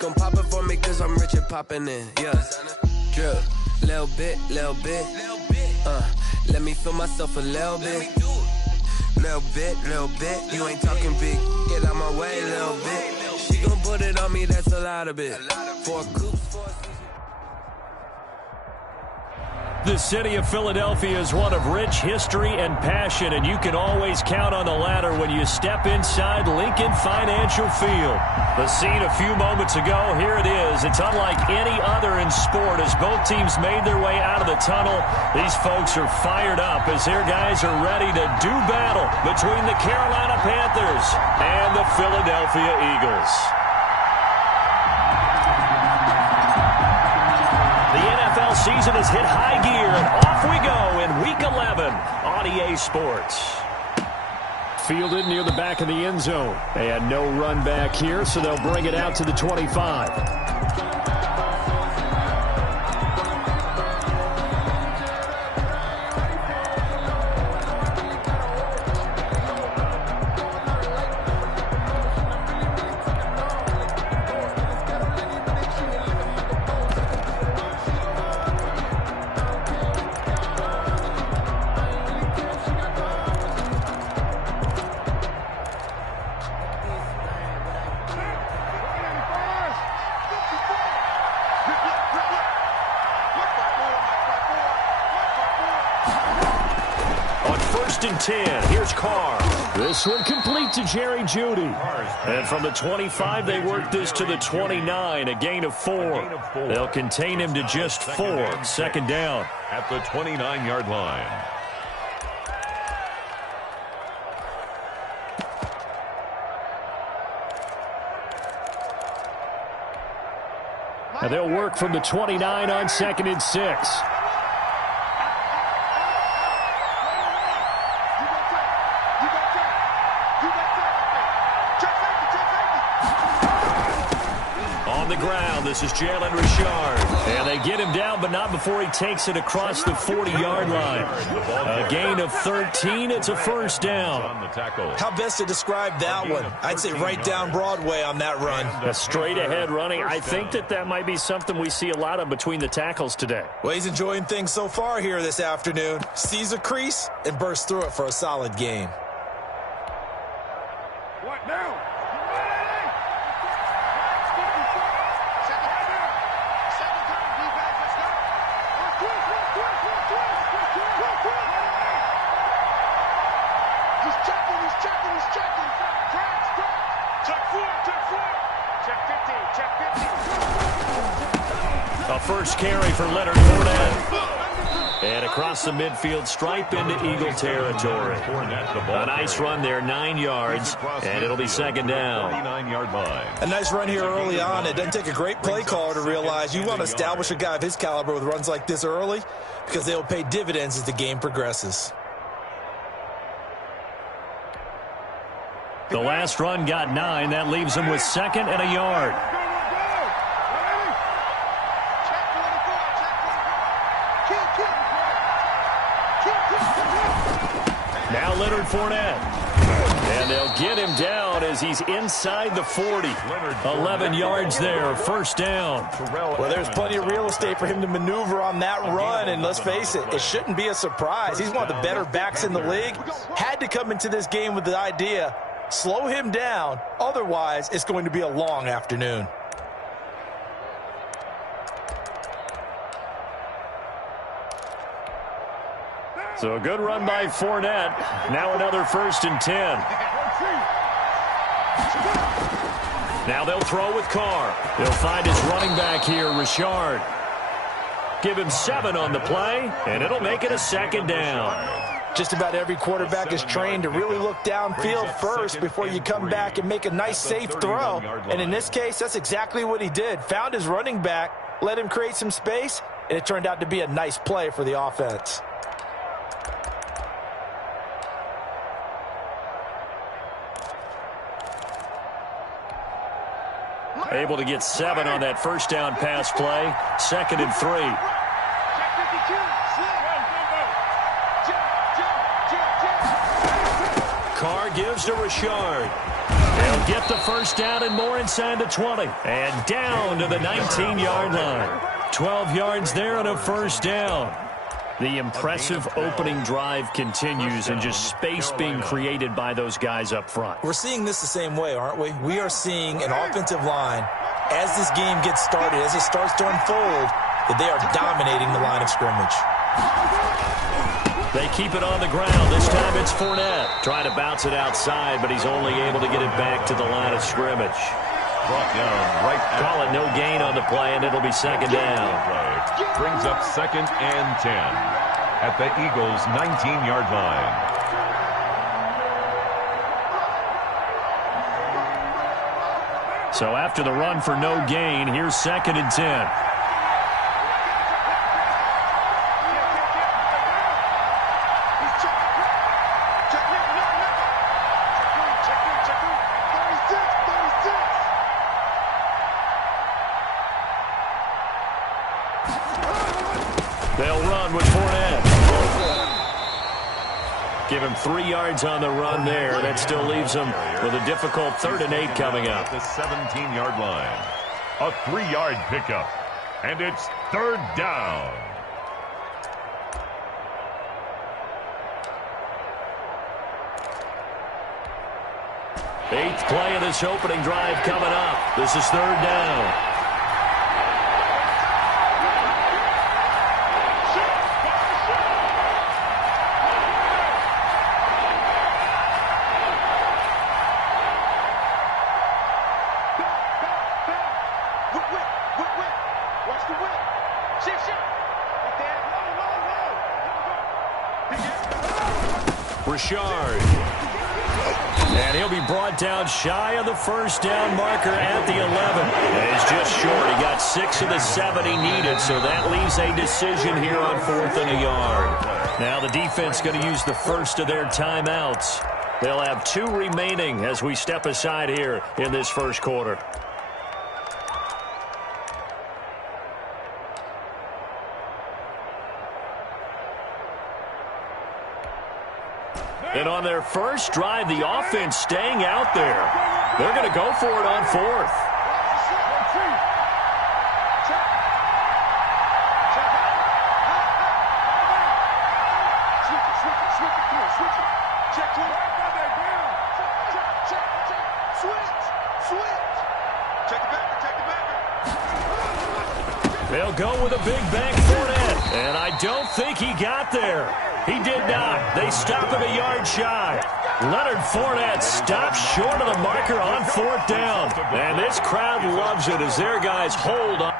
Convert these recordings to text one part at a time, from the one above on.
Gon' pop it for me cause I'm rich and poppin' in, yeah. Drip, little bit, let me feel myself a little bit. Little bit, you ain't talking big. Get out my way, little bit. She gon' put it on me, that's a lot of it. For a coops, for a season. The city of Philadelphia is one of rich history and passion, and you can always count on the latter when you step inside Lincoln Financial Field. The scene a few moments ago, here it is. It's unlike any other in sport as both teams made their way out of the tunnel. These folks are fired up as their guys are ready to do battle between the Carolina Panthers and the Philadelphia Eagles. The NFL season has hit high gear, and off we go in Week 11 on EA Sports. Fielded near the back of the end zone. They had no run back here, so they'll bring it out to the 25. And 10. Here's Carr. This one complete to Jerry Jeudy. And from the 25, they work this to the 29, a gain of 4. They'll contain him to just 4. Second down. At the 29-yard line. And they'll work from the 29 on 2nd and 6. This is Jalen Richard. And they get him down, but not before he takes it across the 40-yard line. A gain of 13. It's a first down. How best to describe that one? I'd say right down Broadway on that run. A straight-ahead running. I think that might be something we see a lot of between the tackles today. Well, he's enjoying things so far here this afternoon. Sees a crease and bursts through it for a solid gain. What now? A first carry for Leonard Fournette. And across the midfield stripe into Eagle territory. A nice run there, 9 yards, and it'll be second down. A nice run here early on. It doesn't take a great play caller to realize you want to establish a guy of his caliber with runs like this early because they'll pay dividends as the game progresses. The last run got 9. That leaves him with 2nd and a yard. Now Leonard Fournette. And they'll get him down as he's inside the 40. 11 yards there, first down. Well, there's plenty of real estate for him to maneuver on that run, and let's face it, it shouldn't be a surprise. He's one of the better backs in the league. Had to come into this game with the idea, slow him down, otherwise it's going to be a long afternoon. So a good run by Fournette. Now another 1st and 10. Now they'll throw with Carr. They'll find his running back here, Richard. Give him 7 on the play, and it'll make it a second down. Just about every quarterback is trained to really look downfield first before you come back and make a nice, safe throw. And in this case, that's exactly what he did. Found his running back, let him create some space, and it turned out to be a nice play for the offense. Able to get 7 on that first down pass play. 2nd and 3. Carr gives to Richard. They'll get the first down and more inside the 20. And down to the 19-yard line. 12 yards there and a first down. The impressive opening drive continues and just space being created by those guys up front. We're seeing this the same way, aren't we? We are seeing an offensive line, as this game gets started, as it starts to unfold, that they are dominating the line of scrimmage. They keep it on the ground. This time it's Fournette. Trying to bounce it outside, but he's only able to get it back to the line of scrimmage. Brought down right at Call it no gain on the play, and it'll be second down. Brings up 2nd and 10 at the Eagles' 19-yard line. So after the run for no gain, here's 2nd and 10. They'll run with Fournette. Give him 3 yards on the run there. That still leaves him with a difficult 3rd and 8 coming up. The 17-yard line. A 3-yard pickup. And it's 3rd down. Eighth play of this opening drive coming up. This is 3rd down. Richard. And he'll be brought down shy of the first down marker at the 11. And he's just short. He got 6 of the 7 he needed, so that leaves a decision here on 4th and a yard. Now the defense going to use the first of their timeouts. They'll have 2 remaining as we step aside here in this first quarter. And on their first drive, the offense staying out there. They're going to go for it on 4th. They'll go with a big bank Fournette. And I don't think he got there. He did not. They stop him a yard shy. Leonard Fournette stops short of the marker on 4th down. And this crowd loves it as their guys hold on.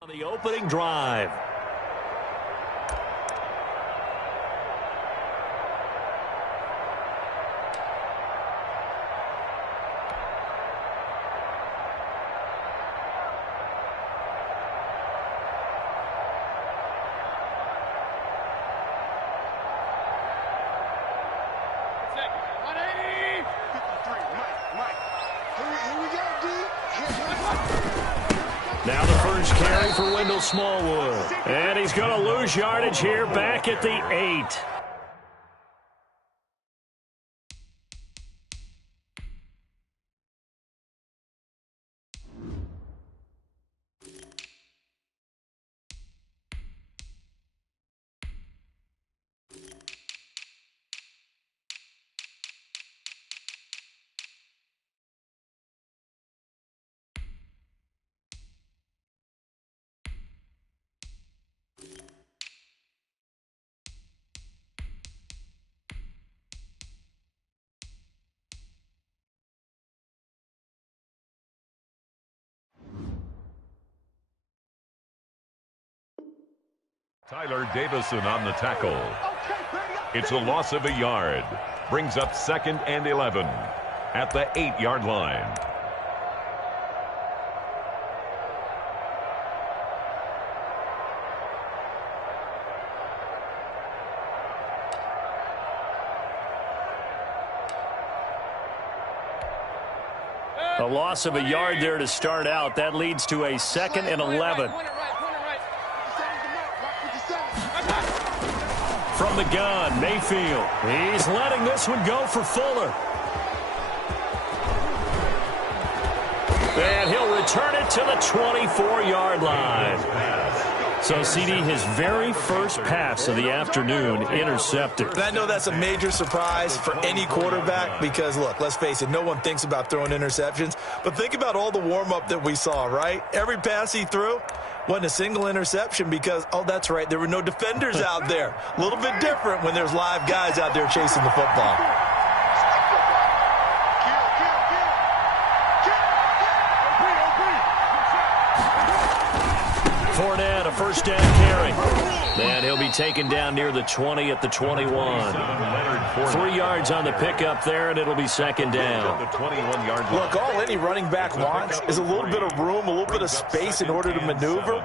On the opening drive. Now the first carry for Wendell Smallwood. And he's going to lose yardage here back at the 8. Tyler Davison on the tackle. It's a loss of a yard. Brings up 2nd and 11 at the 8-yard line. A loss of a yard there to start out. That leads to a 2nd and 11. From the gun, Mayfield. He's letting this one go for Fuller. And he'll return it to the 24-yard line. So, CD, his very first pass of the afternoon intercepted. And I know that's a major surprise for any quarterback because, look, let's face it, no one thinks about throwing interceptions. But think about all the warm-up that we saw, right? Every pass he threw wasn't a single interception because, oh, that's right, there were no defenders out there. A little bit different when there's live guys out there chasing the football. Fournette, a first down carry. And he'll be taken down near the 20 at the 21. 3 yards on the pickup there, and it'll be 2nd down. Look, all any running back wants is a little bit of room, a little bit of space in order to maneuver.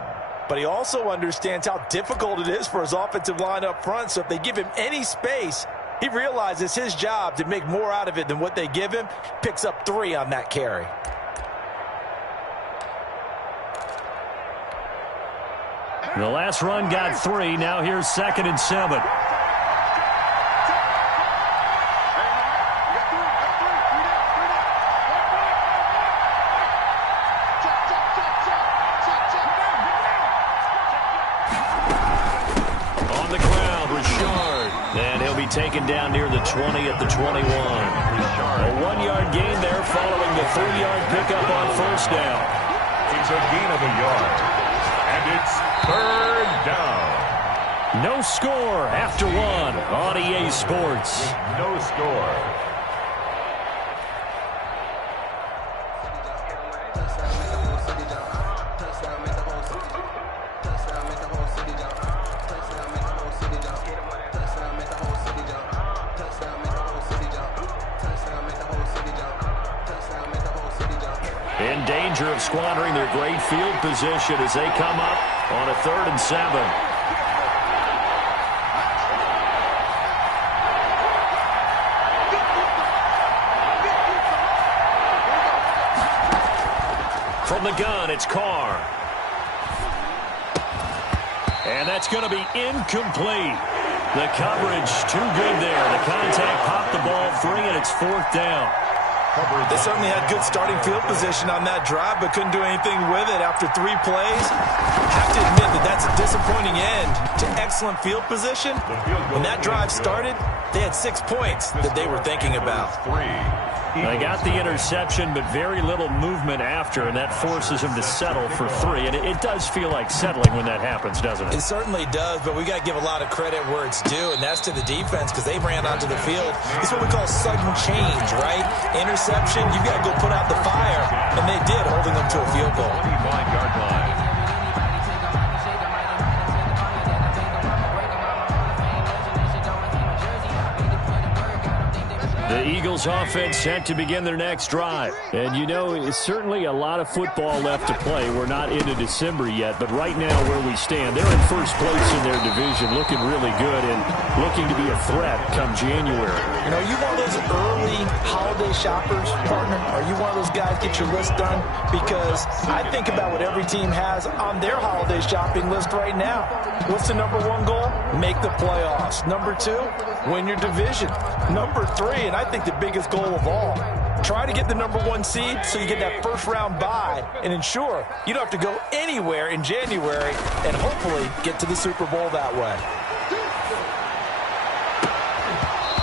But he also understands how difficult it is for his offensive line up front. So if they give him any space, he realizes his job to make more out of it than what they give him. Picks up 3 on that carry. The last run got 3. Now here's 2nd and 7. On the ground, Richard. And he'll be taken down near the 20 at the 21. A 1-yard gain there following the 3-yard pickup on first down. It's a gain of a yard. And it's 3rd down. No score after 1 on EA Sports. No score. In danger of squandering their great field position as they come up on a 3rd and 7. From the gun, it's Carr. And that's going to be incomplete. The coverage too good there. The contact popped the ball free, and it's 4th down. They certainly had good starting field position on that drive, but couldn't do anything with it after 3 plays. Have to admit that that's a disappointing end to excellent field position. When that drive started, they had 6 points that they were thinking about. They got the interception, but very little movement after, and that forces them to settle for 3. And it does feel like settling when that happens, doesn't it? It certainly does, but we got to give a lot of credit where it's due, and that's to the defense because they ran onto the field. It's what we call sudden change, right? Interception, you got to go put out the fire, and they did, holding them to a field goal. 25-yard line. The Eagles offense set to begin their next drive. And you know, it's certainly a lot of football left to play. We're not into December yet, but right now where we stand, they're in first place in their division, looking really good and looking to be a threat come January. You know, you one of those early holiday shoppers, partner? Are you one of those guys get your list done? Because I think about what every team has on their holiday shopping list right now. What's the number 1 goal? Make the playoffs. Number 2, win your division. Number 3, and I think the biggest goal of all, try to get the number 1 seed so you get that first round bye and ensure you don't have to go anywhere in January and hopefully get to the Super Bowl that way.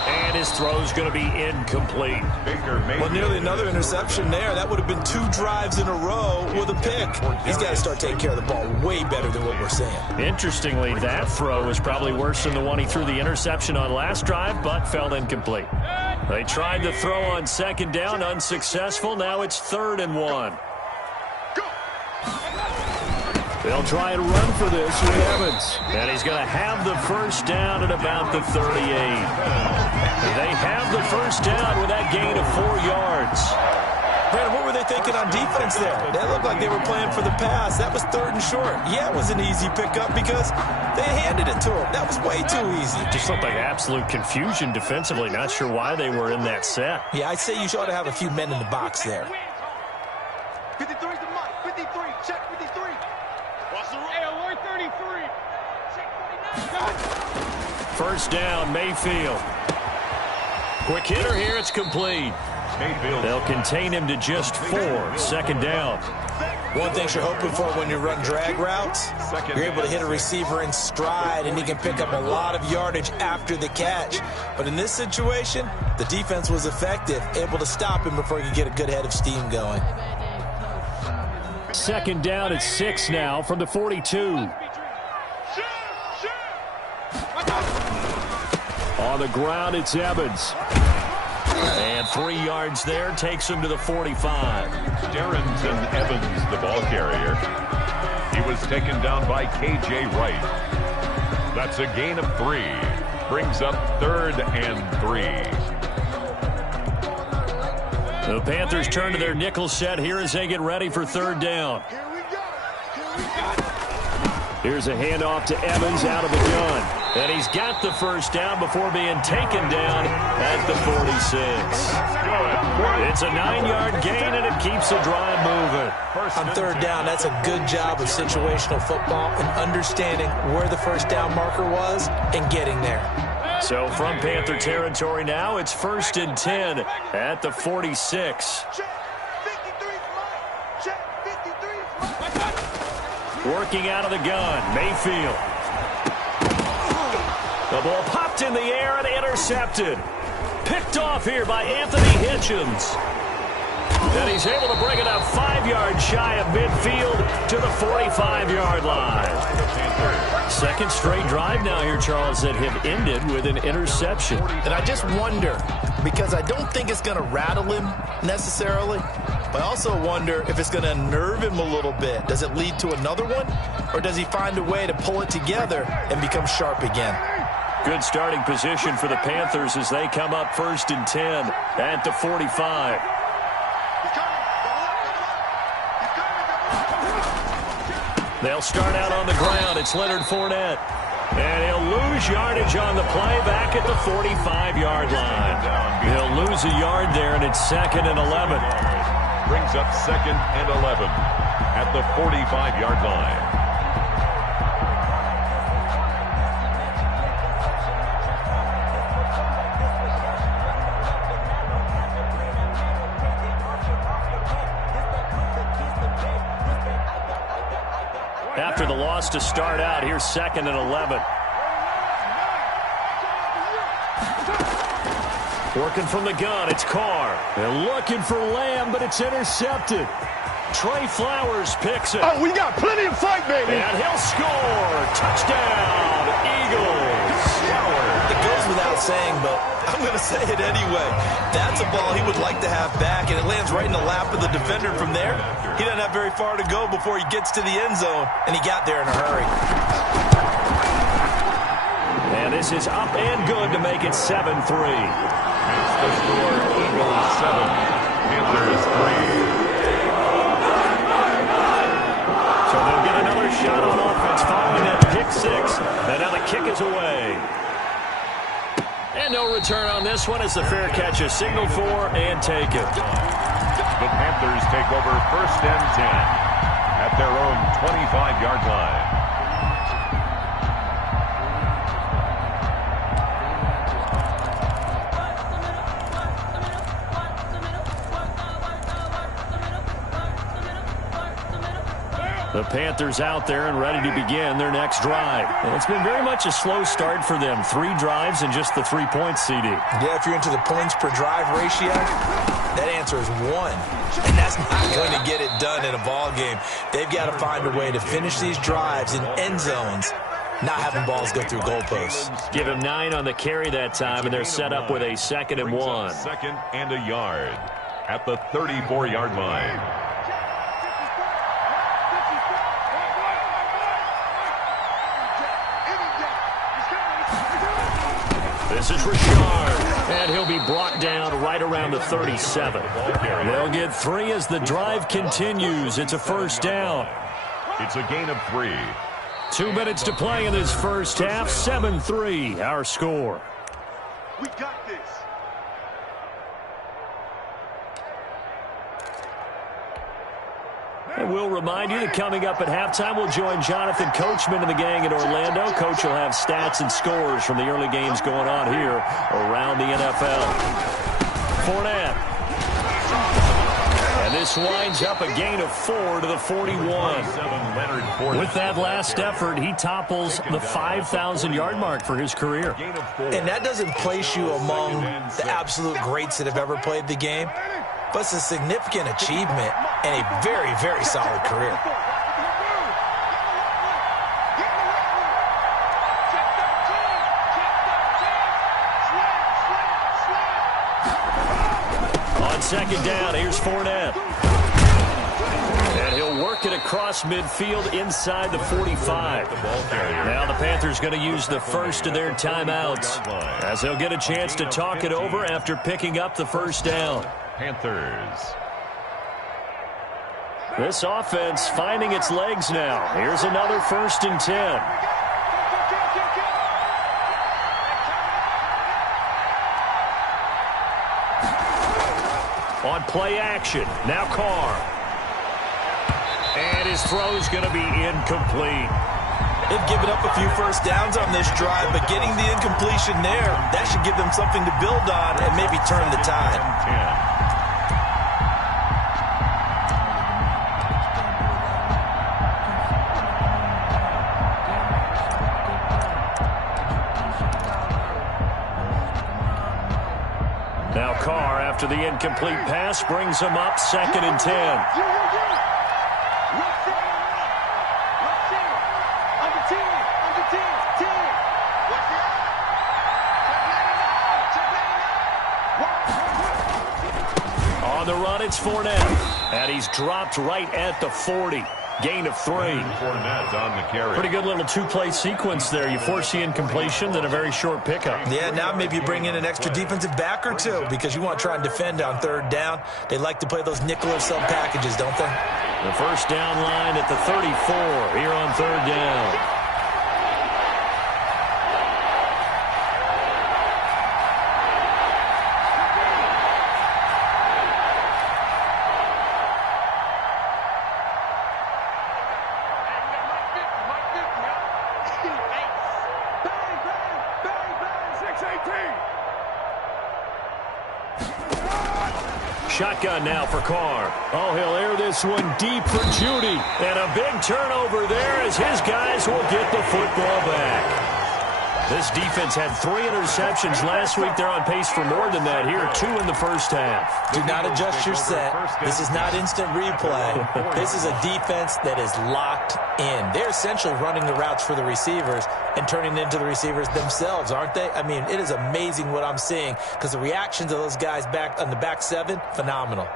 And his throw's going to be incomplete. Well, nearly another interception there. That would have been 2 drives in a row with a pick. He's got to start taking care of the ball way better than what we're seeing. Interestingly, that throw was probably worse than the one he threw the interception on last drive, but fell incomplete. They tried the throw on 2nd down, unsuccessful. Now it's 3rd and 1. They'll try and run for this with Evans. And he's going to have the first down at about the 38. They have the first down with that gain of 4 yards. Brandon, what were they thinking on defense there? That looked like they were playing for the pass. That was 3rd and short. Yeah, it was an easy pickup because they handed it to him. That was way too easy. Just looked like absolute confusion defensively. Not sure why they were in that set. Yeah, I'd say you ought to have a few men in the box there. First down, Mayfield. Quick hitter here, it's complete. They'll contain him to just 4. Second down. One thing you're hoping for when you run drag routes, you're able to hit a receiver in stride, and he can pick up a lot of yardage after the catch. But in this situation, the defense was effective, able to stop him before he could get a good head of steam going. Second down at 6 now from the 42. On the ground, it's Evans. And 3 yards there takes him to the 45. Darrington Evans, the ball carrier. He was taken down by K.J. Wright. That's a gain of 3. Brings up 3rd and 3. The Panthers turn to their nickel set here as they get ready for 3rd down. Here's a handoff to Evans out of the gun. And he's got the first down before being taken down at the 46. It's a 9-yard gain, and it keeps the drive moving. On 3rd down, that's a good job of situational football and understanding where the first down marker was and getting there. So from Panther territory now, it's 1st and 10 at the 46. Working out of the gun, Mayfield. The ball popped in the air and intercepted. Picked off here by Anthony Hitchens. And he's able to bring it up 5 yards shy of midfield to the 45-yard line. Second straight drive now here, Charles, that have ended with an interception. And I just wonder, because I don't think it's going to rattle him necessarily, but I also wonder if it's going to unnerve him a little bit. Does it lead to another one, or does he find a way to pull it together and become sharp again? Good starting position for the Panthers as they come up 1st and 10 at the 45. They'll start out on the ground. It's Leonard Fournette. And he'll lose yardage on the play back at the 45-yard line. He'll lose a yard there, and it's 2nd and 11. Brings up 2nd and 11 at the 45-yard line. After the loss to start out, here's 2nd and 11. Working from the gun, it's Carr. They're looking for Lamb, but it's intercepted. Trey Flowers picks it. Oh, we got plenty of fight, baby. And he'll score. Touchdown, Eagles. It goes without saying, but I'm going to say it anyway. That's a ball he would like to have back, and it lands right in the lap of the defender from there. He doesn't have very far to go before he gets to the end zone, and he got there in a hurry. And this is up and good to make it 7-3. Makes the score Eagles 7, Panthers 3. So they'll get another shot on offense following that pick 6. And now the kick is away. And no return on this one as the fair catch is signaled for and taken. The Panthers take over 1st and 10 at their own 25-yard line. The Panthers out there and ready to begin their next drive. And it's been very much a slow start for them. 3 drives and just the 3 points, CD. Yeah, if you're into the points per drive ratio, that answer is 1. And that's not going to get it done in a ball game. They've got to find a way to finish these drives in end zones, not having balls go through goalposts. Give him 9 on the carry that time, and they're set up with a 2nd and 1. 2nd and a yard at the 34-yard line. This is Richard, and he'll be brought down right around the 37. They'll get 3 as the drive continues. It's a first down. It's a gain of 3. 2 minutes to play in this first half. 7-3, our score. We got this. And we'll remind you that coming up at halftime, we'll join Jonathan Coachman and the gang in Orlando. Coach will have stats and scores from the early games going on here around the NFL. Fournette. And this winds up a gain of 4 to the 41. With that last effort, he topples the 5,000-yard mark for his career. And that doesn't place you among the absolute greats that have ever played the game, but it's a significant achievement and a very, very solid career. On second down, here's Fournette. And he'll work it across midfield inside the 45. Now the Panthers going to use the first of their timeouts as they'll get a chance to talk it over after picking up the first down. Panthers. This offense finding its legs now. Here's another 1st and 10. On play action, now Carr. And his throw's going to be incomplete. They've given up a few first downs on this drive, but getting the incompletion there, that should give them something to build on and maybe turn the tide. Now Carr, after the incomplete pass, brings him up 2nd and 10. On the run, it's Fournette. And he's dropped right at the 40. Gain of 3. Fournette on the carry. Pretty good little two-play sequence there. You force the incompletion, then a very short pickup. Yeah, now maybe you bring in an extra defensive back or two because you want to try and defend on 3rd down. They like to play those nickel or sub packages, don't they? The first down line at the 34 here on 3rd down. Shotgun now for Carr. Oh, he'll air this one deep for Judy. And a big turnover there as his guys will get the football back. This defense had 3 interceptions last week. They're on pace for more than that here, 2 in the first half. Do not adjust your set. This is not instant replay. This is a defense that is locked in. They're essentially running the routes for the receivers and turning into the receivers themselves, aren't they? I mean, it is amazing what I'm seeing because the reactions of those guys back on the back 7, phenomenal.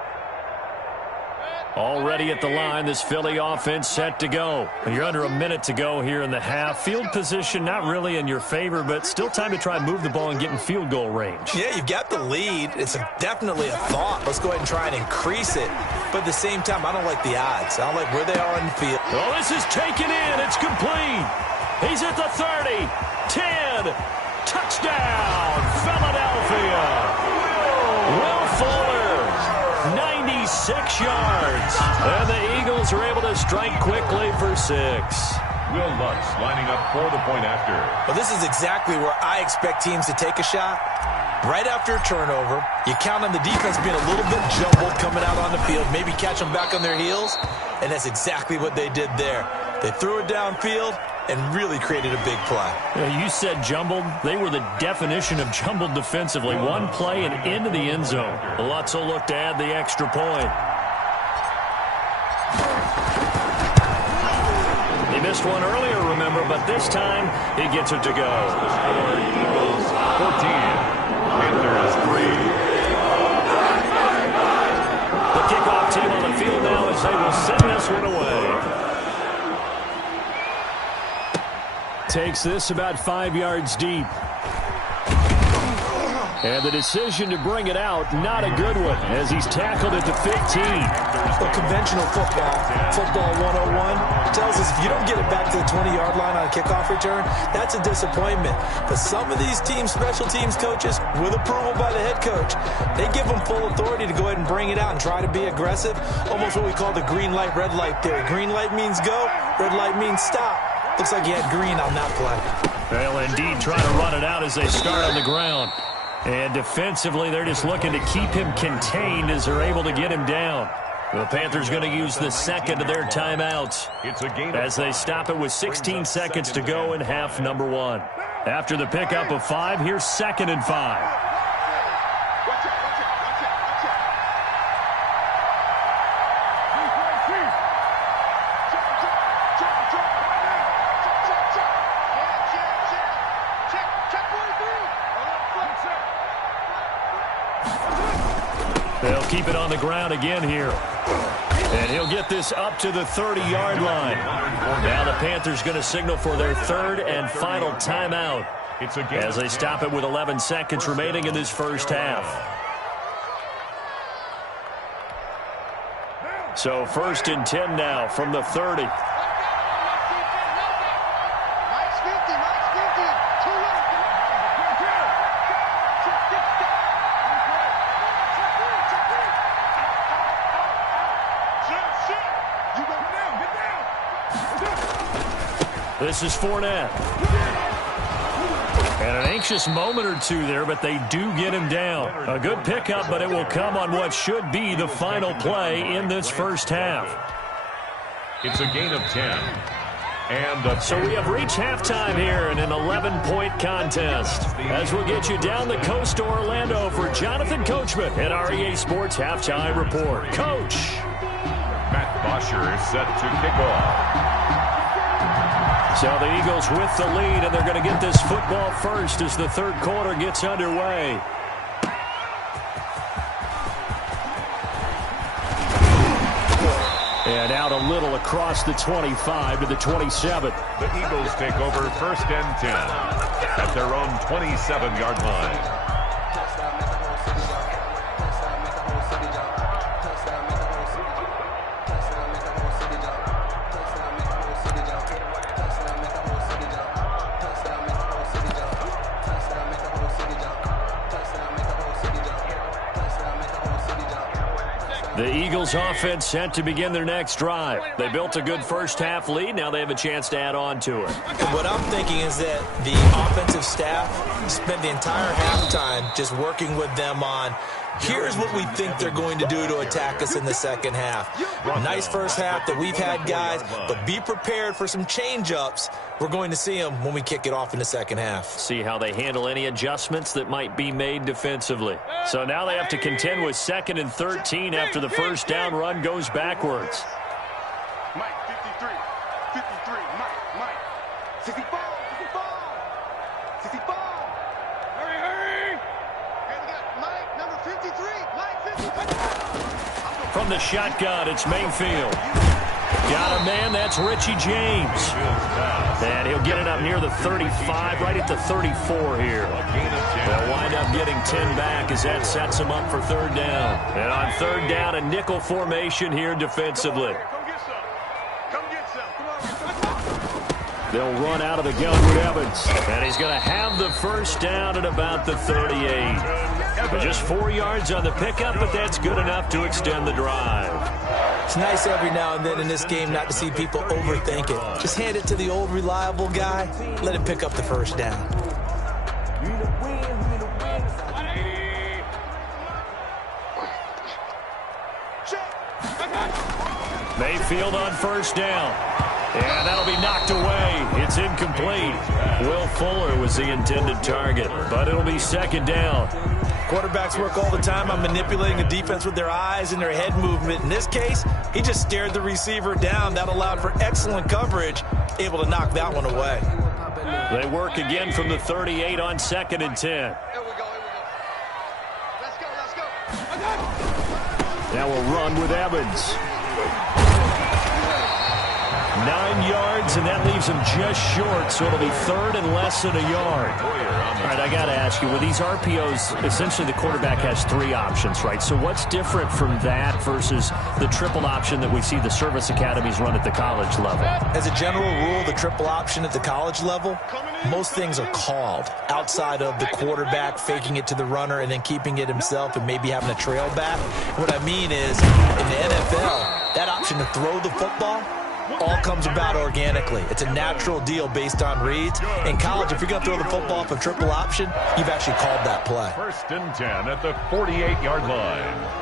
Already at the line, this Philly offense set to go. You're under a minute to go here in the half. Field position not really in your favor, but still time to try and move the ball and get in field goal range. Yeah, you've got the lead. It's definitely a thought. Let's go ahead and try and increase it. But at the same time, I don't like the odds. I don't like where they are on the field. Oh, this is taken in. It's complete. He's at the 30. 10. Touchdown, Philadelphia. Will Fuller. 96 yards. And the Eagles are able to strike quickly for 6. Will Lutz lining up for the point after. Well, this is exactly where I expect teams to take a shot. Right after a turnover, you count on the defense being a little bit jumbled coming out on the field, maybe catch them back on their heels, and that's exactly what they did there. They threw it downfield and really created a big play. Yeah, you said jumbled. They were the definition of jumbled defensively. One play and into the end zone. Lutz will look to add the extra point. He missed one earlier, remember, but this time he gets it to go. Eagles 14, Panthers 3. The kickoff team on the field now as they will send this one away. Takes this about 5 yards deep. And the decision to bring it out, not a good one, as he's tackled at the 15. Well, conventional football 101, tells us if you don't get it back to the 20-yard line on a kickoff return, that's a disappointment. But some of these special teams coaches, with approval by the head coach, they give them full authority to go ahead and bring it out and try to be aggressive, almost what we call the green light, red light theory. Green light means go, red light means stop. Looks like he had green on that play. They'll indeed try to run it out as they start on the ground. And defensively, they're just looking to keep him contained as they're able to get him down. The Panthers going to use the second of their timeouts as they stop it with 16 seconds to go in half number 1. After the pickup of 5, here's 2nd and 5. They'll keep it on the ground again here. And he'll get this up to the 30-yard line. Now the Panthers going to signal for their 3rd and final timeout as they stop it with 11 seconds remaining in this first half. So 1st and 10 now from the 30. This is Fournette. And an anxious moment or two there, but they do get him down. A good pickup, but it will come on what should be the final play in this first half. It's a gain of 10. So we have reached halftime here in an 11-point contest. As we'll get you down the coast to Orlando for Jonathan Coachman at our EA Sports Halftime Report. Coach. Matt Bosher is set to kick off. So the Eagles with the lead, and they're going to get this football first as the 3rd quarter gets underway. And out a little across the 25 to the 27. The Eagles take over 1st and 10 at their own 27-yard line. The Eagles offense set to begin their next drive. They built a good first half lead. Now they have a chance to add on to it. What I'm thinking is that the offensive staff spent the entire halftime just working with them on, here's what we think they're going to do to attack us in the second half. Nice first half that we've had, guys, but be prepared for some change-ups. We're going to see them when we kick it off in the second half. See how they handle any adjustments that might be made defensively. So now they have to contend with 2nd and 13 after the first down run goes backwards. Mike, 53, Mike, 65, 65. Hurry. Okay, we got Mike, number 53, Mike, 53. From the shotgun, it's Mayfield. Got a man, that's Richie James. And he'll get it up near the 35, right at the 34 here. They'll wind up getting 10 back as that sets them up for 3rd down. And on 3rd down, a nickel formation here defensively. Come get some. They'll run out of the gun with Evans. And he's going to have the first down at about the 38. But just 4 yards on the pickup, but that's good enough to extend the drive. It's nice every now and then in this game not to see people overthink it. Just hand it to the old reliable guy. Let him pick up the first down. Mayfield on first down. And that'll be knocked away. It's incomplete. Will Fuller was the intended target, but it'll be 2nd down. Quarterbacks work all the time on manipulating the defense with their eyes and their head movement. In this case, he just stared the receiver down. That allowed for excellent coverage, able to knock that one away. They work again from the 38 on 2nd and 10. Here we go. Let's go. Now we'll run with Evans. 9 yards, and that leaves him just short, so it'll be third and less than a yard. All right, I got to ask you, with these RPOs, essentially the quarterback has 3 options, right? So what's different from that versus the triple option that we see the service academies run at the college level? As a general rule, the triple option at the college level, most things are called outside of the quarterback faking it to the runner and then keeping it himself and maybe having a trail back. What I mean is, in the NFL, that option to throw the football all comes about organically. It's a natural deal based on reads. In college, if you're going to throw the football off a triple option, you've actually called that play. First and 10 at the 48-yard line.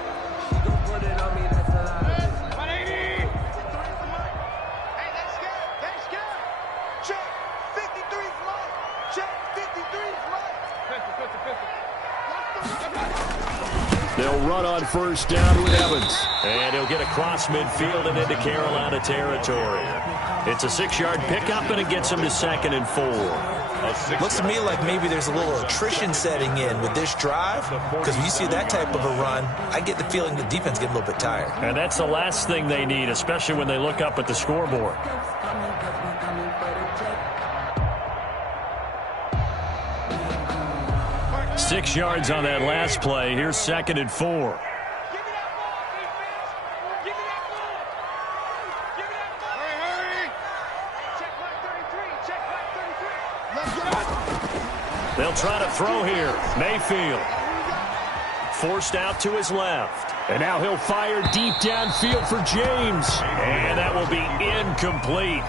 They'll run on first down with Evans. And he'll get across midfield and into Carolina territory. It's a 6-yard pickup, and it gets him to 2nd and 4. Looks to me like maybe there's a little attrition setting in with this drive, because when you see that type of a run, I get the feeling the defense getting a little bit tired. And that's the last thing they need, especially when they look up at the scoreboard. Six yards on that last play. Here's 2nd and 4. They'll try to throw here. Mayfield forced out to his left. And now he'll fire deep downfield for James. And that will be incomplete.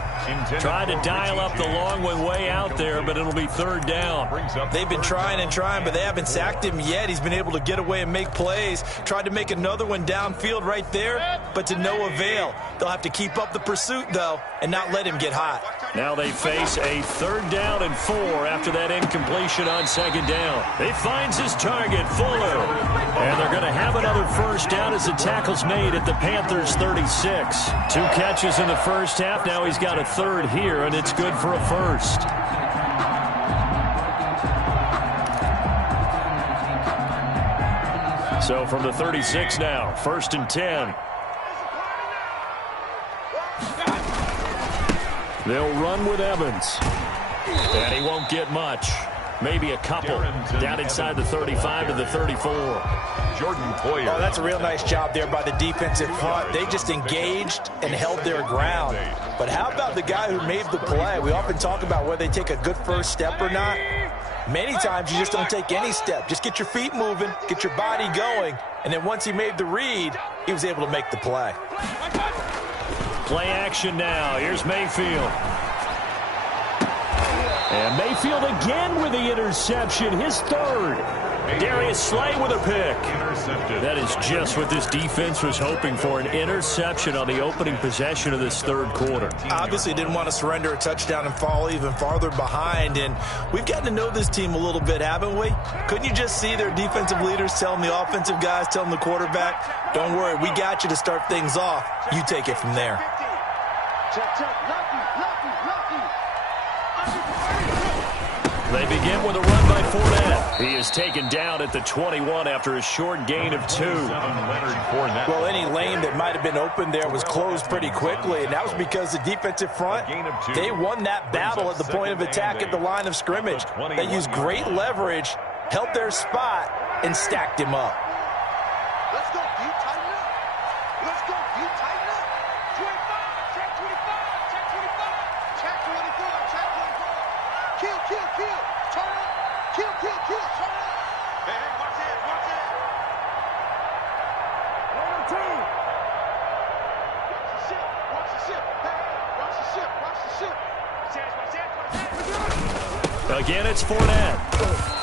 Tried to dial up the long one way out there, but it'll be 3rd down. They've been trying and trying, but they haven't sacked him yet. He's been able to get away and make plays. Tried to make another one downfield right there, but to no avail. They'll have to keep up the pursuit, though, and not let him get hot. Now they face a 3rd down and 4 after that incompletion on 2nd down. He finds his target, Fuller. And they're going to have another first down as the tackle's made at the Panthers' 36. 2 catches in the first half. Now he's got a 3rd here, and it's good for a 1st. So from the 36 now, 1st and 10. They'll run with Evans. And he won't get much. Maybe a couple. Down inside the 35 to the 34. Jordan Poyer. Oh, that's a real nice job there by the defensive front. They just engaged and held their ground. But how about the guy who made the play? We often talk about whether they take a good first step or not. Many times you just don't take any step. Just get your feet moving, get your body going, and then once he made the read, he was able to make the play. Play action now. Here's Mayfield. And Mayfield again with the interception, his 3rd. Darius Slay with a pick. That is just what this defense was hoping for, an interception on the opening possession of this 3rd quarter. Obviously didn't want to surrender a touchdown and fall even farther behind, and we've gotten to know this team a little bit, haven't we? Couldn't you just see their defensive leaders telling the offensive guys, telling the quarterback, don't worry, we got you to start things off. You take it from there. They begin with a run by Fournette. He is taken down at the 21 after a short gain of 2. Well, any lane that might have been open there was closed pretty quickly, and that was because the defensive front, they won that battle at the point of attack at the line of scrimmage. They used great leverage, held their spot, and stacked him up. Let's go, you tighten up. Let's go, you tighten up. 25, check 25, check 25, check 24, check 24. Kill, kill, kill, turn up. Kill, kill, kill, turn up. Hey, hey, watch it, watch it. 1 or 2. Watch the ship, watch the ship. Hey, watch the ship, watch the ship. Watch it, watch it, watch it. Again, it's Fournette.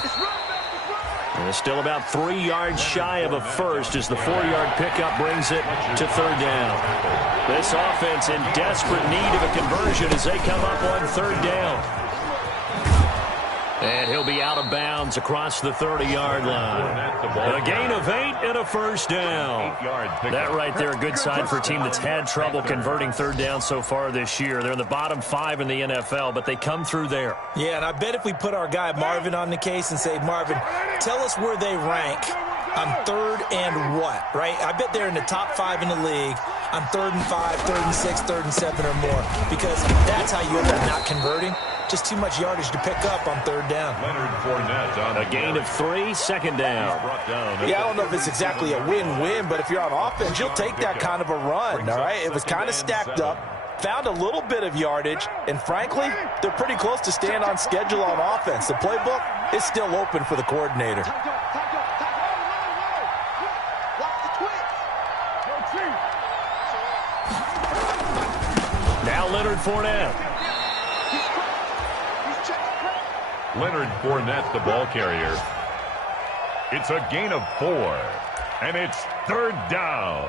It's run, baby, it's run. And it's still about 3 yards shy of a first as the 4-yard pickup brings it to 3rd down. This offense in desperate need of a conversion as they come up on 3rd down. And he'll be out of bounds across the 30-yard line. A gain of 8 and a first down. That right there, a good sign for a team that's had trouble converting 3rd down so far this year. They're in the bottom 5 in the NFL, but they come through there. Yeah, and I bet if we put our guy Marvin on the case and say, Marvin, tell us where they rank on 3rd and what, right? I bet they're in the top 5 in the league on 3rd and 5, 3rd and 6, 3rd and 7 or more, because that's how you end up not converting. Just too much yardage to pick up on 3rd down. Leonard Fournette on a gain of 3, 2nd down. Yeah, I don't know if it's exactly a win-win, but if you're on offense, you'll take that kind of a run, all right? It was kind of stacked up, found a little bit of yardage, and frankly, they're pretty close to staying on schedule on offense. The playbook is still open for the coordinator. Now Leonard Fournette. Leonard Fournette, the ball carrier. It's a gain of 4, and it's 3rd down.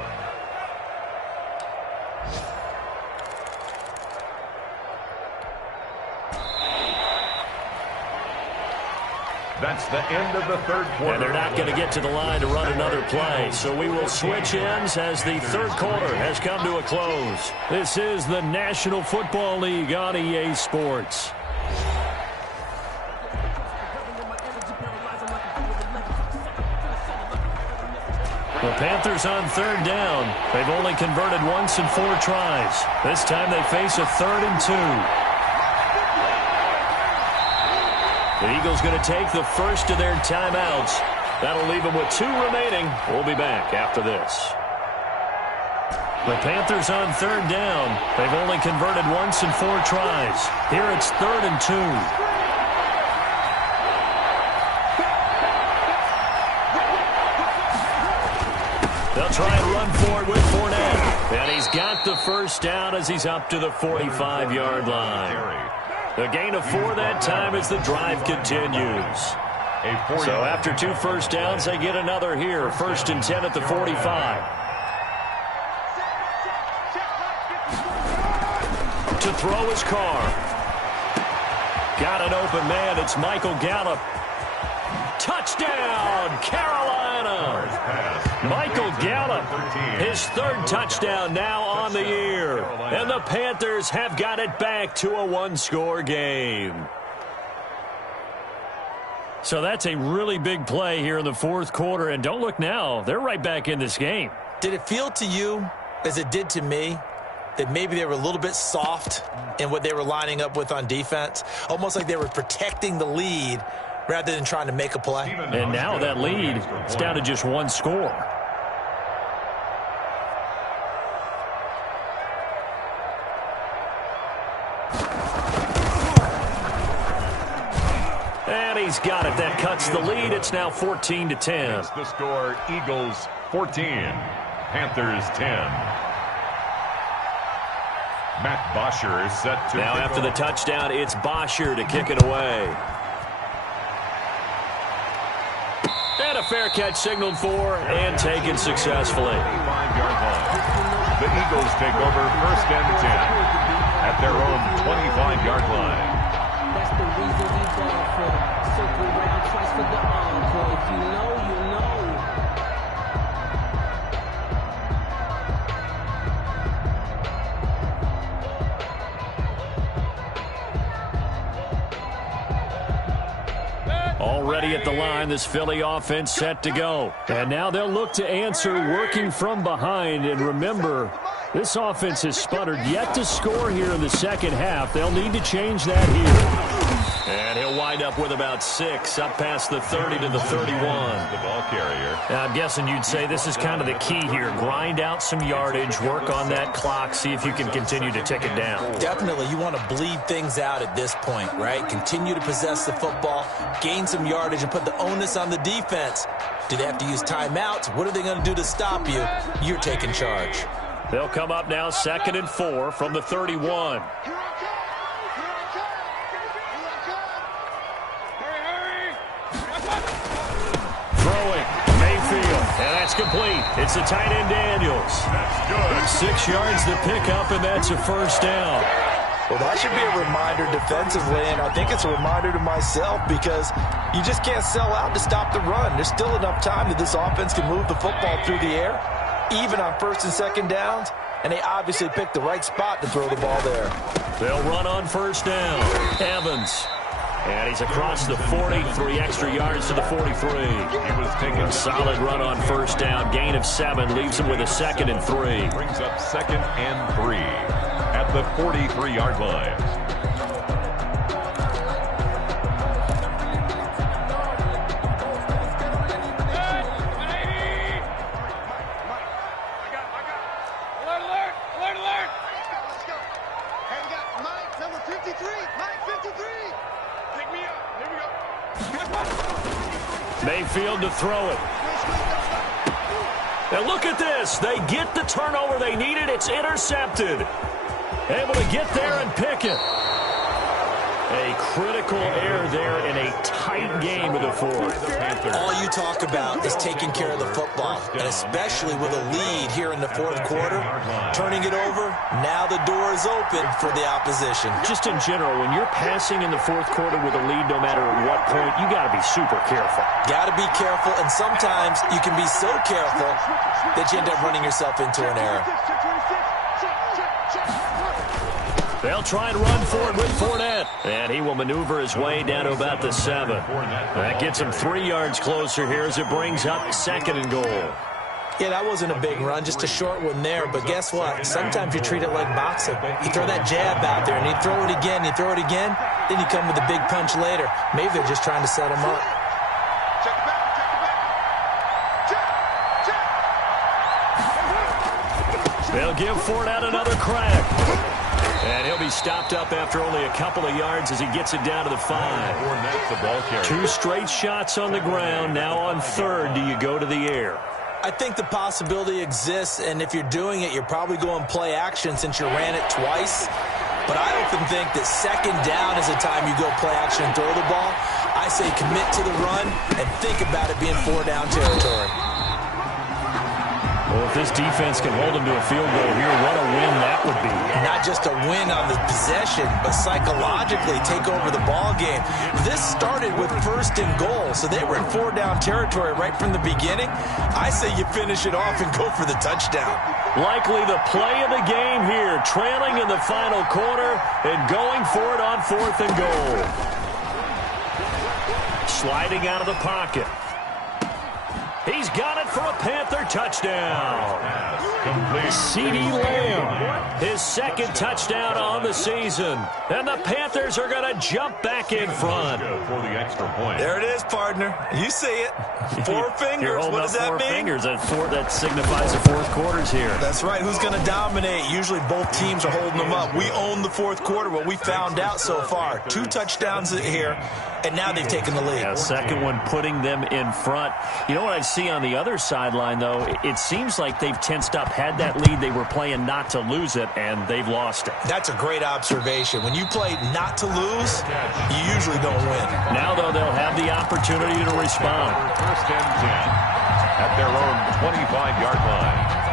That's the end of the 3rd quarter. And they're not going to get to the line to run another play, so we will switch ends as the 3rd quarter has come to a close. This is the National Football League on EA Sports. The Panthers on 3rd down. They've only converted once in 4 tries. This time they face a 3rd and 2. The Eagles going to take the first of their timeouts. That'll leave them with 2 remaining. We'll be back after this. The Panthers on 3rd down. They've only converted once in 4 tries. Here it's 3rd and 2. They'll try and run forward with Fournette. And he's got the first down as he's up to the 45-yard line. The gain of 4 that time as the drive continues. So after 2 first downs, they get another here. 1st and 10 at the 45. To throw his car. Got an open man. It's Michael Gallup. Touchdown, Carolina. Michael Gallup, his 3rd touchdown now on the year. And the Panthers have got it back to a 1-score game. So that's a really big play here in the 4th quarter. And don't look now, they're right back in this game. Did it feel to you, as it did to me, that maybe they were a little bit soft in what they were lining up with on defense? Almost like they were protecting the lead rather than trying to make a play. And now that lead is down to just 1 score. And he's got it. That cuts the lead. It's now 14-10. It's the score, Eagles 14, Panthers 10. Matt Bosher is set to... Now after the touchdown, it's Bosher to kick it away. And a fair catch signaled for and taken successfully. 25-yard line. The Eagles take over 1st and 10 at their own 25-yard line. That's the reason we ball for. Circle round twice for the encore. If you know, you know. Already at the line, this Philly offense set to go. And now they'll look to answer working from behind. And remember, this offense has sputtered yet to score here in the 2nd half. They'll need to change that here. And he'll wind up with about 6, up past the 30 to the 31. The ball carrier. Now, I'm guessing you'd say this is kind of the key here. Grind out some yardage, work on that clock, see if you can continue to tick it down. Definitely, you want to bleed things out at this point, right? Continue to possess the football, gain some yardage, and put the onus on the defense. Do they have to use timeouts? What are they going to do to stop you? You're taking charge. They'll come up now 2nd and 4 from the 31. And that's complete. It's the tight end Daniels. That's good. 6 yards to pick up, and that's a 1st down. Well, that should be a reminder defensively, and I think it's a reminder to myself because you just can't sell out to stop the run. There's still enough time that this offense can move the football through the air, even on 1st and 2nd downs, and they obviously picked the right spot to throw the ball there. They'll run on 1st down. Evans. And he's across the 40, 3 extra yards to the 43. He was taking a solid run on first down. Gain of 7 leaves him with a 2nd and 3. Brings up 2nd and 3 at the 43-yard line. Mayfield to throw it. And look at this. They get the turnover they needed. It's intercepted. Able to get there and pick it. A critical error there in a tight game of the fourth. All you talk about is taking care of the football, and especially with a lead here in the fourth quarter, turning it over, now the door is open for the opposition. Just in general, when you're passing in the fourth quarter with a lead, no matter at what point, you got to be super careful. Got to be careful, and sometimes you can be so careful that you end up running yourself into an error. They'll try and run for it with Fournette. And he will maneuver his way down to about the 7. That gets him 3 yards closer here as it brings up 2nd and goal. Yeah, that wasn't a big run, just a short one there. But guess what? Sometimes you treat it like boxing. You throw that jab out there, and you throw it again, you throw it again, then you come with a big punch later. Maybe they're just trying to set him up. They'll give Fournette another crack. And he'll be stopped up after only a couple of yards as he gets it down to the 5. 2 straight shots on the ground. Now on 3rd, do you go to the air? I think the possibility exists, and if you're doing it, you're probably going play action since you ran it twice. But I often think that 2nd down is the time you go play action and throw the ball. I say commit to the run and think about it being 4-down territory. Well, if this defense can hold them to a field goal here, what a win that would be. Not just a win on the possession, but psychologically take over the ball game. This started with 1st and goal, so they were in 4-down territory right from the beginning. I say you finish it off and go for the touchdown. Likely the play of the game here, trailing in the final quarter and going for it on 4th and goal. Sliding out of the pocket. He's got it for a Panther touchdown. C.D. Lamb, his 2nd touchdown on the season. And the Panthers are going to jump back in front. For the extra point. There it is, partner. You see it. 4 fingers. What does that mean? 4 fingers. That signifies the fourth quarter's here. That's right. Who's going to dominate? Usually both teams are holding them up. We own the fourth quarter, what we found out so far. 2 touchdowns here, and now they've taken the lead. Yeah, 2nd one putting them in front. You know what I see on the other sideline, though? It seems like they've tensed up, had that lead. They were playing not to lose it, and they've lost it. That's a great observation. When you play not to lose, you usually don't win. Now, though, they'll have the opportunity to respond. 1st and 10 at their own 25-yard line.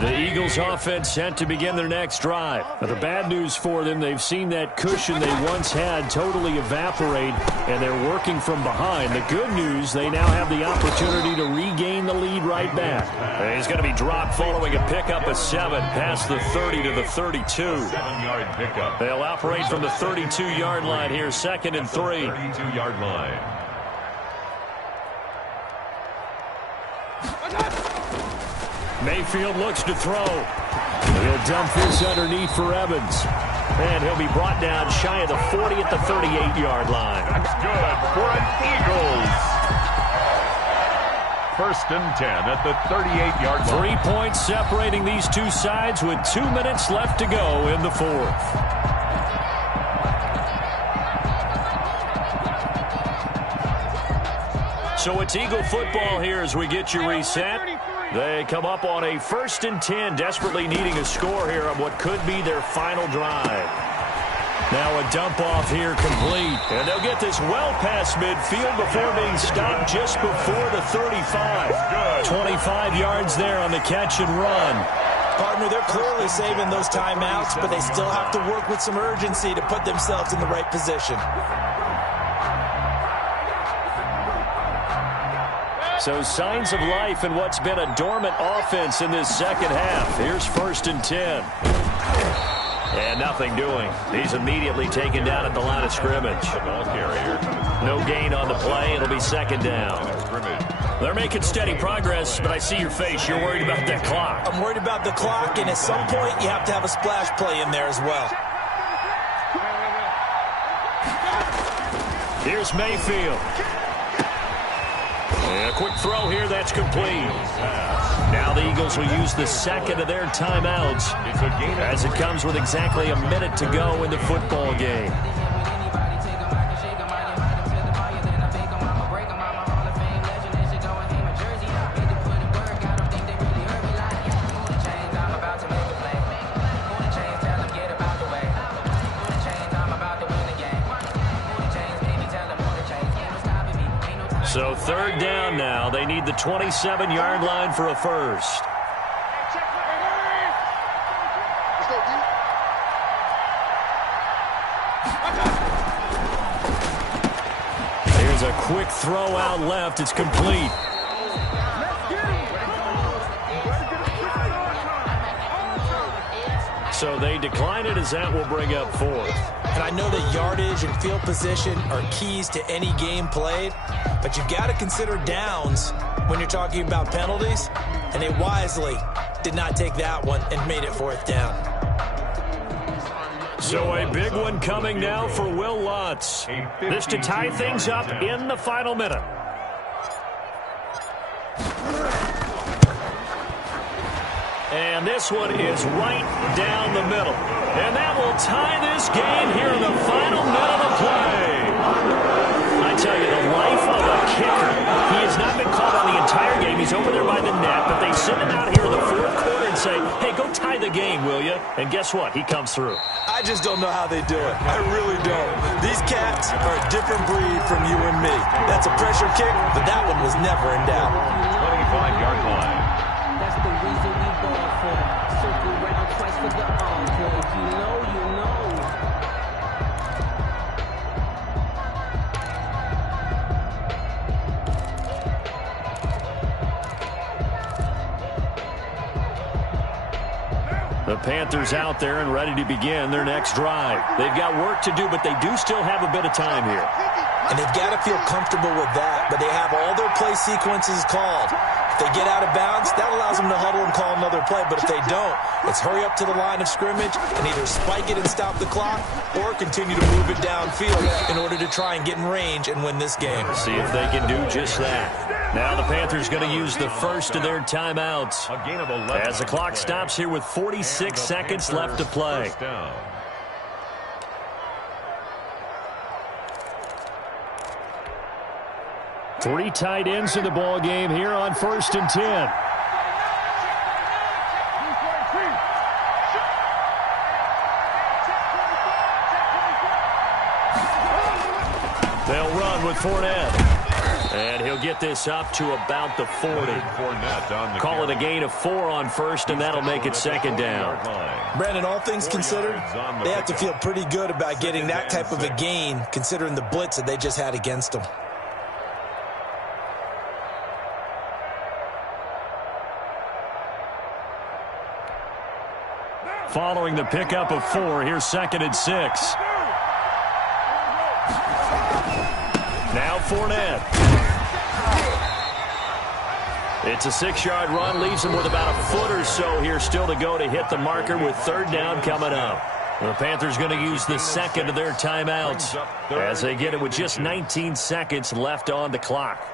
The Eagles offense set to begin their next drive. Now, the bad news for them, they've seen that cushion they once had totally evaporate, and they're working from behind. The good news, they now have the opportunity to regain the lead right back. And he's going to be dropped following a pickup of 7 past the 30 to the 32. 7-yard pickup. They'll operate from the 32-yard line here, 2nd and 3. 32-yard line. Mayfield looks to throw. He'll dump this underneath for Evans. And he'll be brought down shy of the 40 at the 38-yard line. That's good for an Eagles. 1st and 10 at the 38-yard line. 3 points separating these two sides with 2 minutes left to go in the 4th. So it's Eagle football here as we get you reset. They come up on a 1st and 10, desperately needing a score here on what could be their final drive. Now a dump off here complete. And they'll get this well past midfield before being stopped just before the 35. 25 yards there on the catch and run. Partner, they're clearly saving those timeouts, but they still have to work with some urgency to put themselves in the right position. So signs of life in what's been a dormant offense in this second half. Here's 1st and 10. And nothing doing. He's immediately taken down at the line of scrimmage. The ball carrier. No gain on the play. It'll be 2nd down. They're making steady progress, but I see your face. You're worried about that clock. I'm worried about the clock, and at some point you have to have a splash play in there as well. Here's Mayfield. And a quick throw here, that's complete. Now the Eagles will use the second of their timeouts as it comes with exactly a minute to go in the football game. So 3rd down now. They need the 27-yard line for a first. Here's a quick throw out left. It's complete. So they decline it as that will bring up 4th. And I know that yardage and field position are keys to any game played, but you've got to consider downs when you're talking about penalties, and they wisely did not take that one and made it 4th down. So a big one coming now for Will Lutz. This to tie things up in the final minute. And this one is right down the middle. And that will tie this game here in the final minute of play. I tell you, the life of a kicker. He has not been called on the entire game. He's over there by the net, but they send him out here in the 4th quarter and say, hey, go tie the game, will you? And guess what? He comes through. I just don't know how they do it. I really don't. These cats are a different breed from you and me. That's a pressure kick, but that one was never in doubt. 25-yard line. That's the reason we ball for. Circle round twice for the encore. If you know, you know. The Panthers out there and ready to begin their next drive. They've got work to do, but they do still have a bit of time here. And they've got to feel comfortable with that, but they have all their play sequences called. If they get out of bounds, that allows them to huddle and call another play. But if they don't, it's hurry up to the line of scrimmage and either spike it and stop the clock or continue to move it downfield in order to try and get in range and win this game. See if they can do just that. Now the Panthers going to use the first of their timeouts as the clock stops here with 46 seconds left to play. 3 tight ends in the ball game here on 1st and 10. They'll run with Fournette. And he'll get this up to about the 40. Call it a gain of 4 on 1st, and that'll make it 2nd down. Brandon, all things considered, they have to feel pretty good about getting that type of a gain considering the blitz that they just had against them. Following the pickup of 4, here's 2nd and 6. Now Fournette. It's a 6-yard run, leaves him with about a foot or so here still to go to hit the marker with 3rd down coming up. The Panthers going to use the second of their timeouts as they get it with just 19 seconds left on the clock.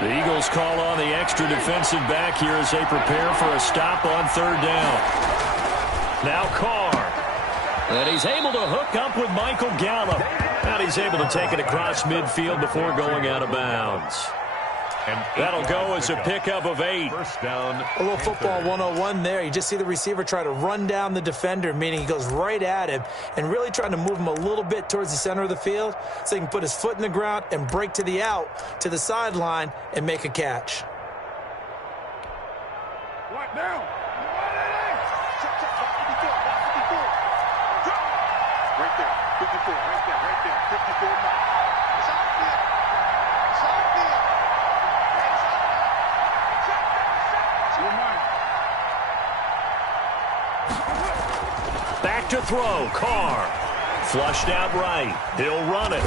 The Eagles call on the extra defensive back here as they prepare for a stop on 3rd down. Now Carr. And he's able to hook up with Michael Gallup. And he's able to take it across midfield before going out of bounds. That'll go as a pickup of 8. First down. A little football 101 there. You just see the receiver try to run down the defender, meaning he goes right at him and really trying to move him a little bit towards the center of the field so he can put his foot in the ground and break to the out, to the sideline, and make a catch. What now? Right there, 54, right there, 54 now. It's out there. It's out there. It's out there. It's Back to throw. Carr. Flushed out right. He'll run it.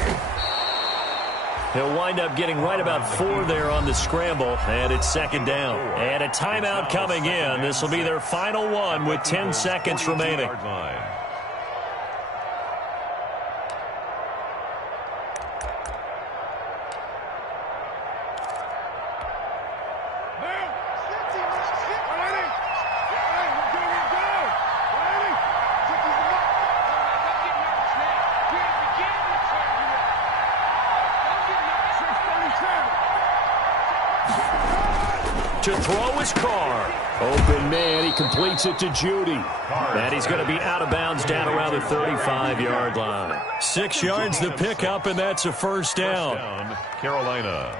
He'll wind up getting right about 4 there on the scramble, and it's second down. And a timeout coming in. This will be their final one with 10 seconds remaining. To throw is Carr. Open man, he completes it to Judy. And he's going to be out of bounds down around the 35-yard line. 6 yards the pickup, and that's a first down. Carolina.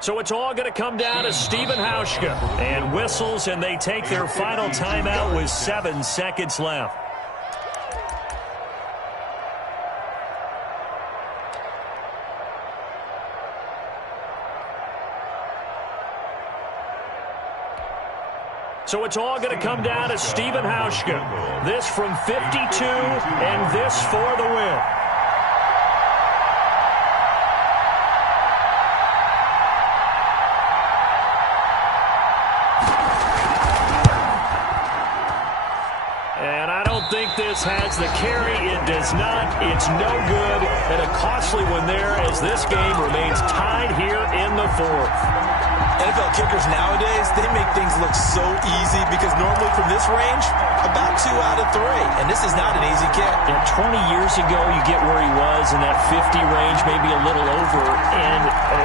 So it's all going to come down to Stephen Hauschka. And whistles, and they take their final timeout with 7 seconds left. So it's all going to come down to Stephen Hauschka. This from 52, and this for the win. This has the carry. It does not. It's no good. And a costly one there as this game remains tied here in the 4th. NFL kickers nowadays, they make things look so easy because normally from this range, about 2 out of 3. And this is not an easy kick. And 20 years ago, you get where he was in that 50 range, maybe a little over. And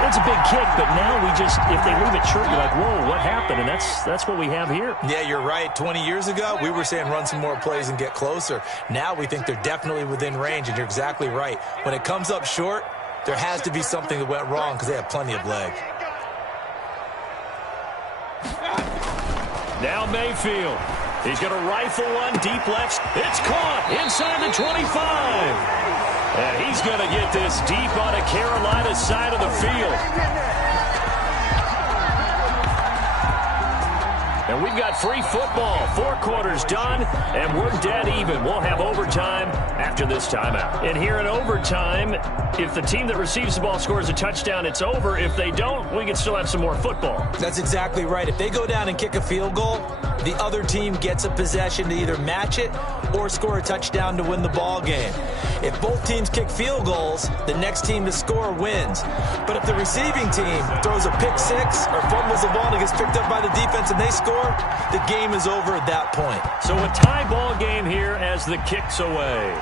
it's a big kick, but now we just, if they leave it short, you're like, whoa, what happened? And that's what we have here. Yeah, you're right. 20 years ago, we were saying run some more plays and get closer. Now we think they're definitely within range, and you're exactly right. When it comes up short, there has to be something that went wrong because they have plenty of leg. Now Mayfield. He's going to rifle one deep left. It's caught inside the 25. And he's going to get this deep on a Carolina side of the field. And we've got free football. 4 quarters done, and we're dead even. We'll have overtime after this timeout. And here in overtime, if the team that receives the ball scores a touchdown, it's over. If they don't, we can still have some more football. That's exactly right. If they go down and kick a field goal, the other team gets a possession to either match it or score a touchdown to win the ball game. If both teams kick field goals, the next team to score wins. But if the receiving team throws a pick 6 or fumbles the ball and it gets picked up by the defense and they score, the game is over at that point. So a tie ball game here as the kick's away.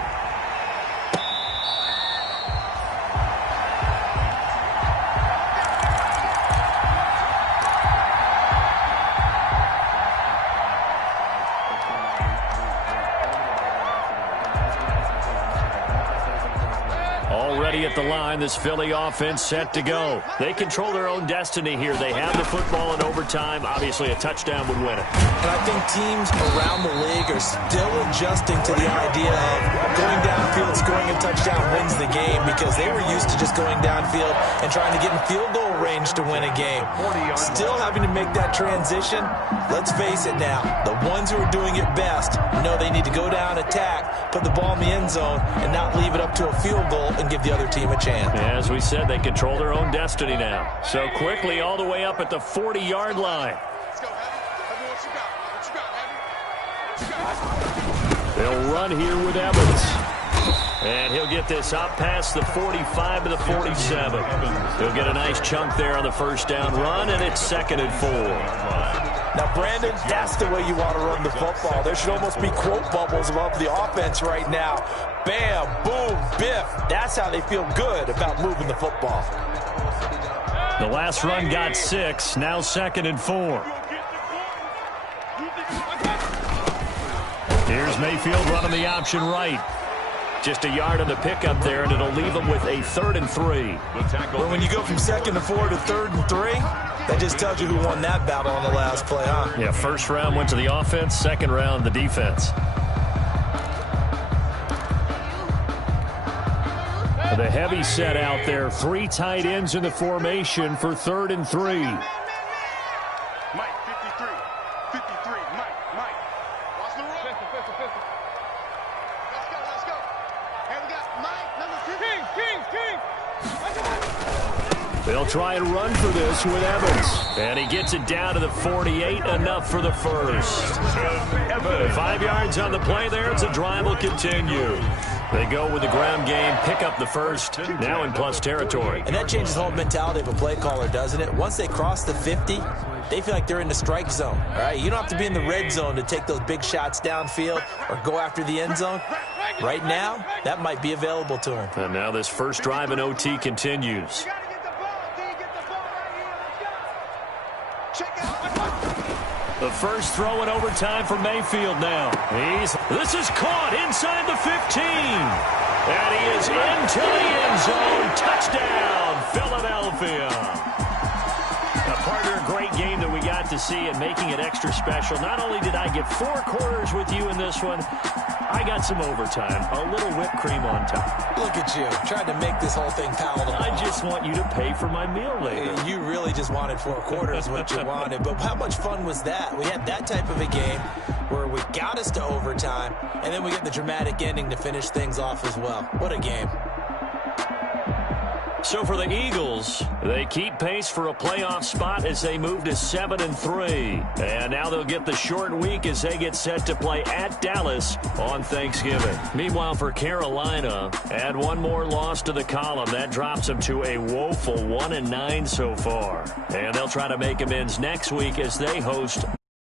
At the line, this Philly offense set to go. They control their own destiny here. They have the football in overtime. Obviously, a touchdown would win it. And I think teams around the league are still adjusting to the idea of going downfield, scoring a touchdown wins the game because they were used to just going downfield and trying to get in field goal range to win a game. Still having to make that transition. Let's face it now. The ones who are doing it best know they need to go down, attack, put the ball in the end zone, and not leave it up to a field goal and give the other team a chance. As we said, they control their own destiny now. So quickly all the way up at the 40-yard line. Let's go, Heavy. What you got, Heavy? They'll run here with Evans. And he'll get this up past the 45 to the 47. He'll get a nice chunk there on the first down run, and it's 2nd and 4. Now, Brandon, that's the way you want to run the football. There should almost be quote bubbles above the offense right now. Bam, boom, biff. That's how they feel good about moving the football. The last run got 6, now 2nd and 4. Here's Mayfield running the option right. Just a yard on the pickup there, and it'll leave them with a 3rd and 3. Well, when you go from 2nd and 4 to 3rd and 3, that just tells you who won that battle on the last play, huh? Yeah, first round went to the offense, second round the defense. The heavy set out there, 3 tight ends in the formation for 3rd and 3. Mike, 53. 53. Mike. Watch the roll. Pistol. Let's go. And we got Mike, number 15. King. They'll try and run for this with Evans. And he gets it down to the 48, enough for the first. 5 yards on the play there as the drive will continue. They go with the ground game, pick up the first, now in plus territory. And that changes the whole mentality of a play caller, doesn't it? Once they cross the 50, they feel like they're in the strike zone, all right? You don't have to be in the red zone to take those big shots downfield or go after the end zone. Right now, that might be available to him. And now this first drive in OT continues. The first throw in overtime for Mayfield now. This is caught inside the 15. And he is into the end zone. Touchdown, Philadelphia. A partner, great game that we got to see and making it extra special. Not only did I get 4 quarters with you in this one, I got some overtime, a little whipped cream on top. Look at you, trying to make this whole thing palatable. I just want you to pay for my meal later. You really just wanted 4 quarters, what you wanted. But how much fun was that? We had that type of a game where we got us to overtime, and then we get the dramatic ending to finish things off as well. What a game. So for the Eagles, they keep pace for a playoff spot as they move to 7 and 3. And now they'll get the short week as they get set to play at Dallas on Thanksgiving. Meanwhile, for Carolina, add one more loss to the column. That drops them to a woeful 1-9 so far. And they'll try to make amends next week as they host